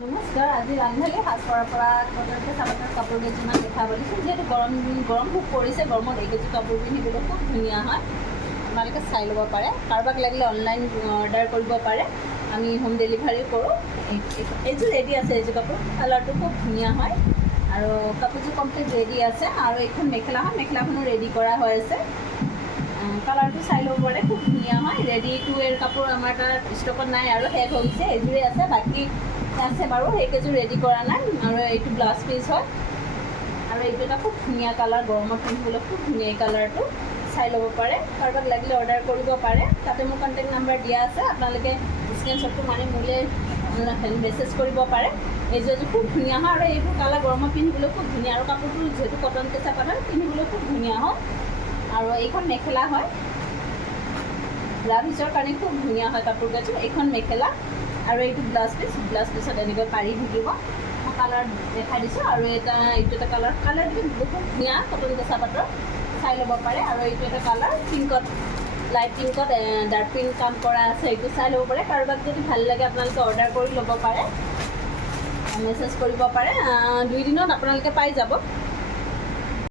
নমস্কাৰ। আজি ৰান্ধালি সাজপাৰৰ পৰা কটনতে চাবাতৰ কাপোৰ কেইযোৰমান দেখাব দিছোঁ। যিহেতু গৰম খুব পৰিছে, গৰমত এই কেইযোৰ কাপোৰ পিন্ধিবলৈ খুব ধুনীয়া হয়। আপোনালোকে চাই ল'ব পাৰে। কাৰোবাক লাগিলে অনলাইন অৰ্ডাৰ কৰিব পাৰে, আমি হোম ডেলিভাৰীও কৰোঁ। এইযোৰ ৰেডি আছে, এইযোৰ কাপোৰ কালাৰটো খুব ধুনীয়া হয় আৰু কাপোৰযোৰ কমপ্লিট ৰেডি আছে। আৰু এইখন মেখেলা হয়, মেখেলাখনো ৰেডি কৰা হৈ আছে। কালাৰটো চাই ল'ব পাৰে, খুব ধুনীয়া হয়। ৰেডি টু ৱেৰ কাপোৰ আমাৰ তাত ষ্টকত নাই আৰু শেষ হৈ গৈছে। এইযোৰে আছে, বাকী আছে বাৰু সেইকেইযোৰ ৰেডি কৰা নাই। আৰু এইটো ব্লাউজ পিচ হয় আৰু এইটো এটা খুব ধুনীয়া কালাৰ, গৰমত পিন্ধিবলৈ খুব ধুনীয়া এই কালাৰটো। চাই ল'ব পাৰে, কাৰোবাক লাগিলে অৰ্ডাৰ কৰিব পাৰে। তাতে মোৰ কণ্টেক্ট নাম্বাৰ দিয়া আছে, আপোনালোকে স্ক্ৰীনশ্বটটো মাৰি মোলৈ মেছেজ কৰিব পাৰে। এইযোৰ খুব ধুনীয়া হয় আৰু এইবোৰ কালাৰ গৰমত পিন্ধিবলৈ খুব ধুনীয়া। আৰু কাপোৰটো যিহেতু কটন কেঁচা কটন, পিন্ধিবলৈ খুব ধুনীয়া হয়। আৰু এইখন মেখেলা হয়, ব্লাউজৰ কাৰণে খুব ধুনীয়া হয় কাপোৰ কেইযোৰ। এইখন মেখেলা আৰু এইটো ব্লাউজ পিছত এনেকৈ পাৰি থাকিব। মই কালাৰ দেখাই দিছোঁ। আৰু এইটো এটা কালাৰটো বহুত ধুনীয়া, কটন কেঁচা পাটৰ। চাই ল'ব পাৰে। আৰু এইটো এটা কালাৰ পিংকত, লাইট পিংকত ডাৰ্ক পিংক কাম কৰা আছে, এইটো চাই ল'ব পাৰে। কাৰোবাক যদি ভাল লাগে আপোনালোকে অৰ্ডাৰ কৰি ল'ব পাৰে, মেছেজ কৰিব পাৰে। 2 দিনত আপোনালোকে পাই যাব।